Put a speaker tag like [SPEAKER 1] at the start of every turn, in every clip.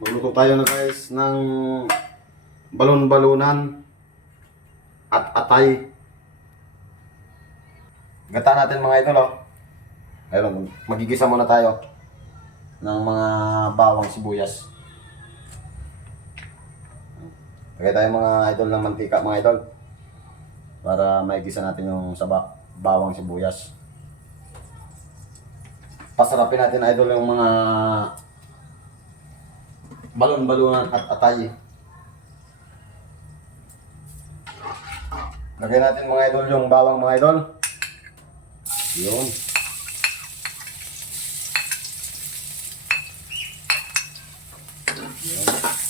[SPEAKER 1] Magluto tayo na guys ng balon-balunan at atay. Gata natin mga idol oh. Ayun, magigisa muna tayo ng mga bawang sibuyas. Lagay tayo mga idol ng mantika mga idol. Para maigisa natin yung saba, bawang sibuyas. Pasarapin natin idol yung mga balon-balunan at atay. Lagay natin mga idol yung bawang mga idol. Yun. Yun.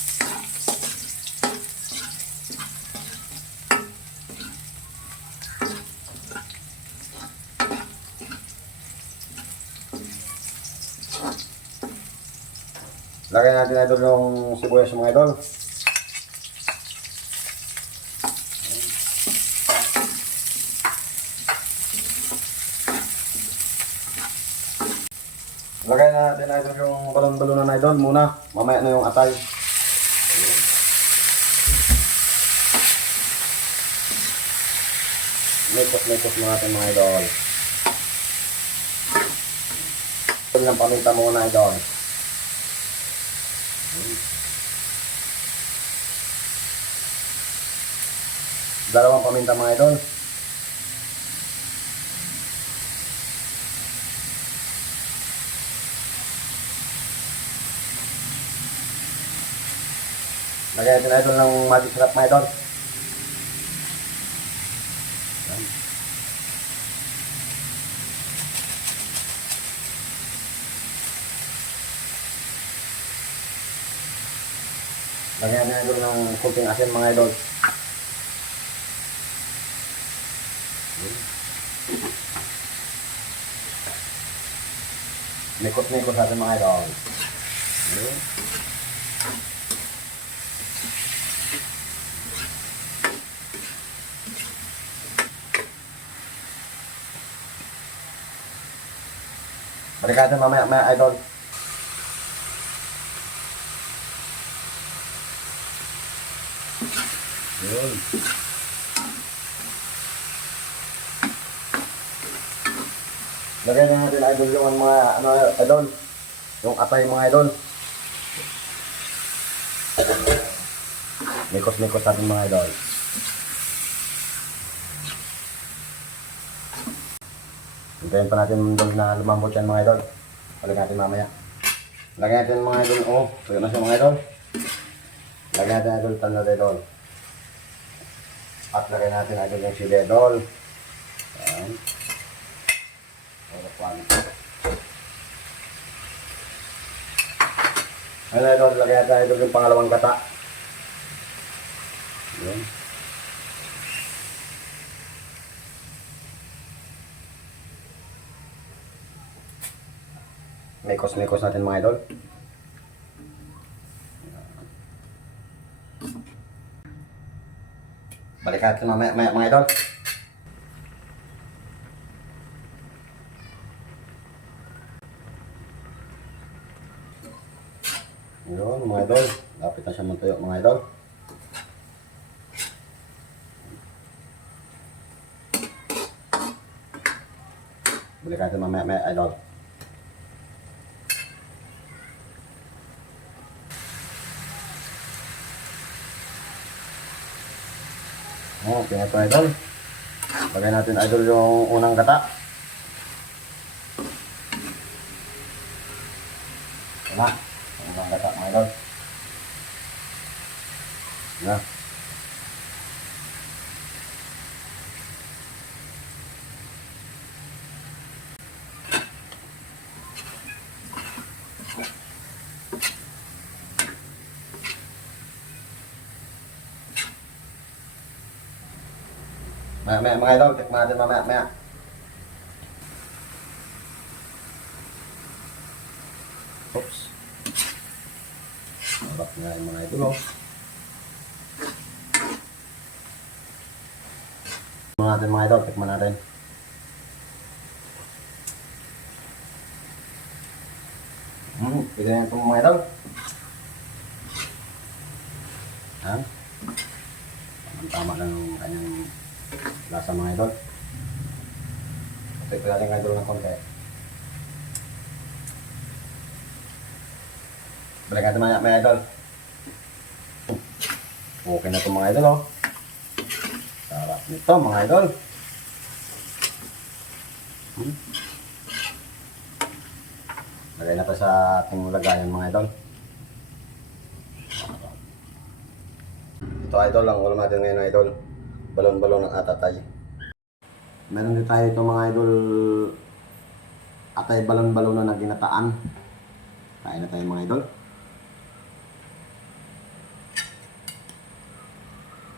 [SPEAKER 1] Lagay natin idol yung sibuyas mga idol. Lagay natin idol yung balon-balunan idol muna. Mamaya na yung atay. Lekos-lekos mo natin mga idol. Ito lang paminta muna idol. Dalawang paminta mga idol. Lagyan natin idol ng magic sarap mga idol. Lagyan natin idol ng kunting asin mga idol. Nikot-nikot natin mga idol. Yun. Balik natin mamaya, mamaya idol. Yun. Lagay na natin idol yung mga ano idol. Yung atay mga idol. Nikos-nikos natin mga idol. Hintayin pa natin doon na lumambot yan mga idol. Balik natin mamaya. Lagyan natin mga idol. Oh, tuyo na siya mga idol. Lagyan natin idol tanod idol. At lagyan natin idol yung sili idol. Yan. Para quality. Ano idol, lagyan natin idol yung pangalawang gata. Yan. Mekos-mekos natin mga idol. Balik natin mamaya maya, mga idol. Yun mga idol. Lapit na siya magtuyo mga idol. Balik natin mamaya idol. Oh, okay na ito idol. Lagay natin idol yung unang gata. Yung unang gata mga idol. Na. Maya, maya, mga idol, tikman natin mamaya, maya. Oops. Harap nga yung mga idol, oh. Tikman natin mga idol, tikman natin. Hmm, pwede na ito mga idol. Yan. Tama lang ang kanyang lasa mga idol. Ito natin mga idol ng konti. Balik natin mga, mga idol. Okay na ito mga idol oh. Sarap nito mga idol. Hmm. Lagay na pa sa ating lagayan mga idol. Ito idol ang ulam natin ngayon idol. Balon-balon ng atatay. Meron din tayo ito mga idol atay balon-balon na ginataan. Kain na tayo mga idol.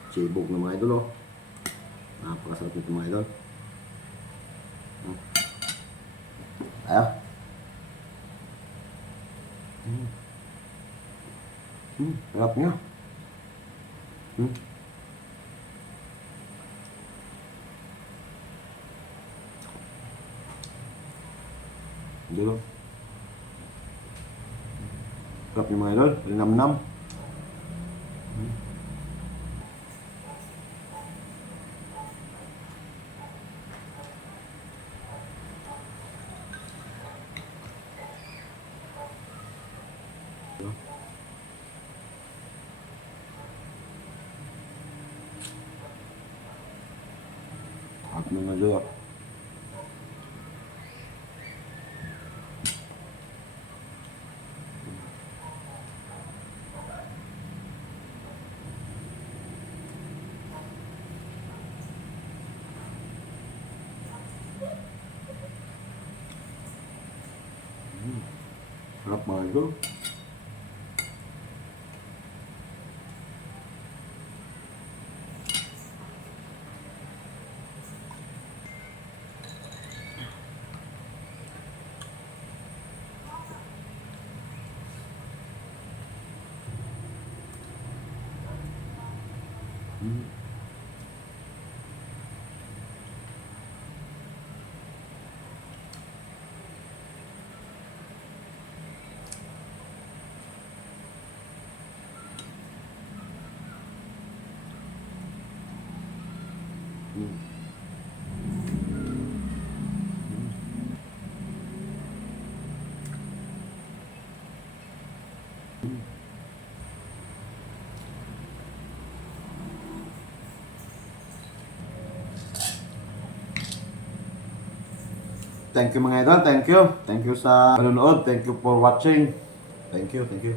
[SPEAKER 1] Chibog na mga idol oh. Napakasarap nito mga idol. Hmm. Ayaw. Hmm. Hmm, sarap niya. Hmm. Hindi ba? Sarap mga idol. Linamnam. At mga jowa. Hmm. Sarap mga idol. Hmm. Hmm. Thank you mga idol, thank you. Thank you sa panonood, thank you for watching. Thank you, thank you.